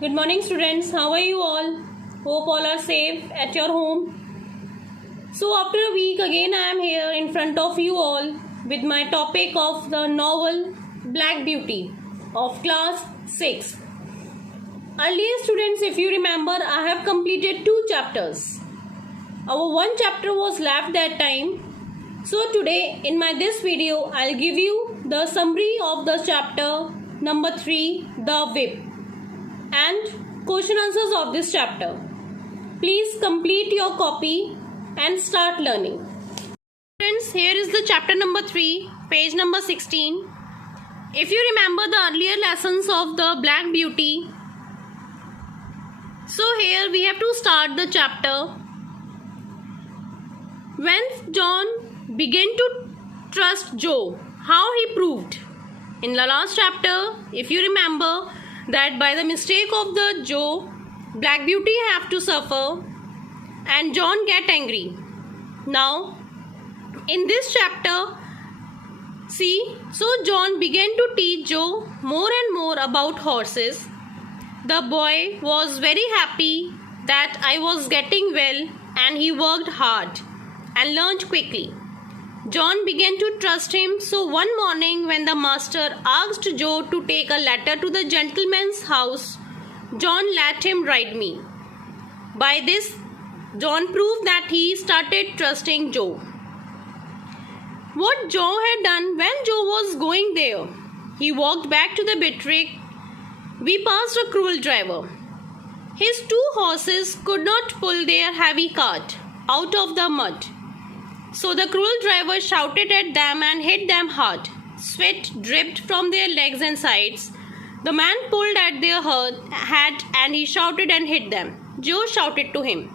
Good morning, students. How are you all? Hope all are safe at your home. So, after a week, again I am here in front of you all with my topic of the novel Black Beauty of class 6. Earlier, students, if you remember, I have completed 2 chapters. Our 1 chapter was left that time. So, today in this video, I'll give you the summary of the chapter number 3, The Whip, and question answers of this chapter. Please complete your copy and start learning. Friends, here is the chapter number 3, page number 16. If you remember the earlier lessons of the Black Beauty, so here we have to start the chapter. When John began to trust Joe, how he proved. In the last chapter, if you remember, that by the mistake of the Joe, Black Beauty have to suffer and John get angry. Now, in this chapter, see, so John began to teach Joe more and more about horses. The boy was very happy that I was getting well and he worked hard and learned quickly. John began to trust him, so one morning when the master asked Joe to take a letter to the gentleman's house, John let him ride me. By this, John proved that he started trusting Joe. What Joe had done when Joe was going there? He walked back to the Bittrick. We passed a cruel driver. His 2 horses could not pull their heavy cart out of the mud. So the cruel driver shouted at them and hit them hard. Sweat dripped from their legs and sides. The man pulled at their hat and he shouted and hit them. Joe shouted to him.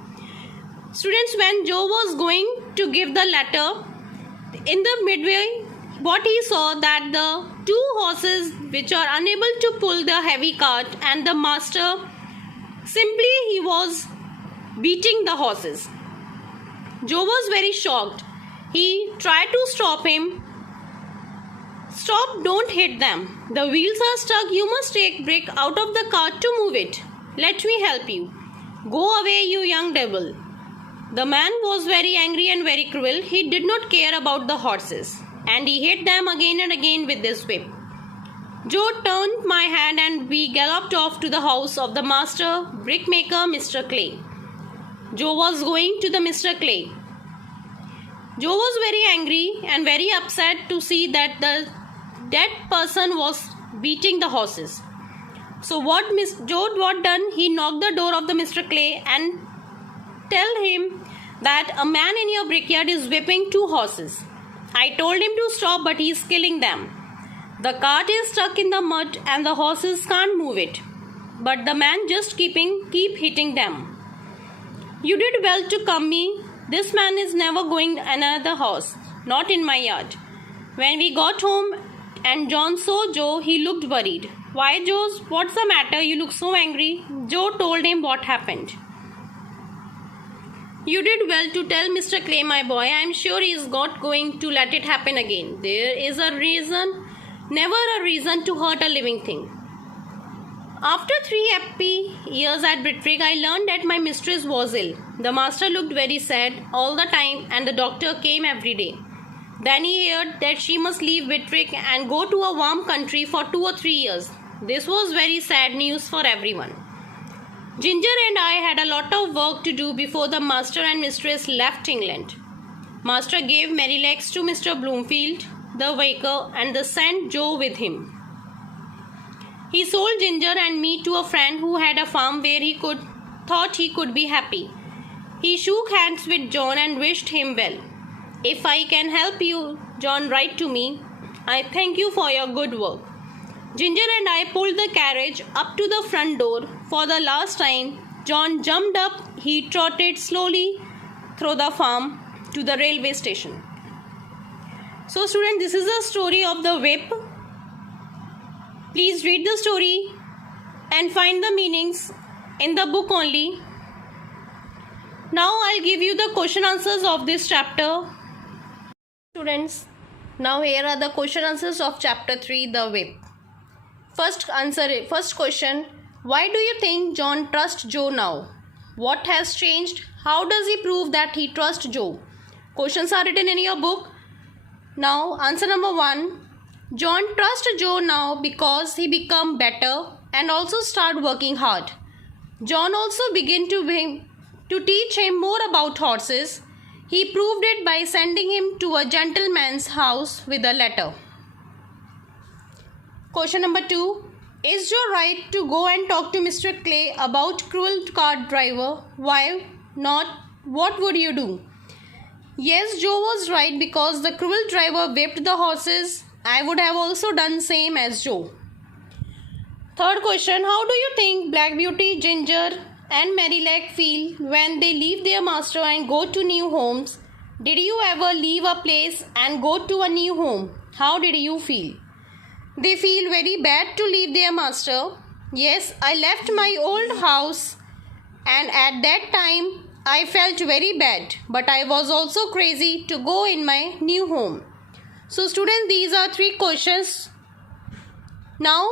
Students, when Joe was going to give the letter, in the midway, what he saw that the 2 horses which are unable to pull the heavy cart and the master, simply he was beating the horses. Joe was very shocked. He tried to stop him. Stop, don't hit them. The wheels are stuck. You must take brick out of the cart to move it. Let me help you. Go away, you young devil. The man was very angry and very cruel. He did not care about the horses, and he hit them again and again with this whip. Joe turned my hand and we galloped off to the house of the master brickmaker, Mr. Clay. Joe was going to the Mr. Clay. Joe was very angry and very upset to see that the dead person was beating the horses. So what Joe done? He knocked the door of the Mr. Clay and tell him that a man in your brickyard is whipping 2 horses. I told him to stop, but he is killing them. The cart is stuck in the mud and the horses can't move it. But the man just keep hitting them. You did well to come me. This man is never going another horse, not in my yard. When we got home and John saw Joe, he looked worried. Why, Joe? What's the matter? You look so angry. Joe told him what happened. You did well to tell Mr. Clay, my boy. I am sure he is not going to let it happen again. There is never a reason to hurt a living thing. After 3 happy years at Bittrick, I learned that my mistress was ill. The master looked very sad all the time and the doctor came every day. Then he heard that she must leave Bittrick and go to a warm country for 2 or 3 years. This was very sad news for everyone. Ginger and I had a lot of work to do before the master and mistress left England. Master gave Merrylegs to Mr. Bloomfield, the baker, and sent Joe with him. He sold Ginger and me to a friend who had a farm where he thought he could be happy. He shook hands with John and wished him well. If I can help you, John, write to me. I thank you for your good work. Ginger and I pulled the carriage up to the front door for the last time. John jumped up. He trotted slowly through the farm to the railway station. So, students, this is the story of the whip. Please read the story and find the meanings in the book only. Now I'll give you the question answers of this chapter. Students, now here are the question answers of chapter 3, The Whip. First question, Why do you think John trusts Joe now? What has changed? How does he prove that he trusts Joe? Questions are written in your book. Now, answer number 1. John trusts Joe now because he become better and also start working hard. John also began to teach him more about horses. He proved it by sending him to a gentleman's house with a letter. Question number 2. Is Joe right to go and talk to Mr. Clay about cruel cart driver? Why not? What would you do? Yes, Joe was right because the cruel driver whipped the horses. I would have also done same as Joe. Third question. How do you think Black Beauty, Ginger and Merryleg feel when they leave their master and go to new homes? Did you ever leave a place and go to a new home? How did you feel? They feel very bad to leave their master. Yes, I left my old house and at that time I felt very bad, but I was also crazy to go in my new home. So students, these are 3 questions. Now,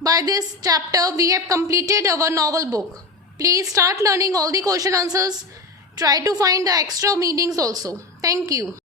by this chapter, we have completed our novel book. Please start learning all the question answers. Try to find the extra meanings also. Thank you.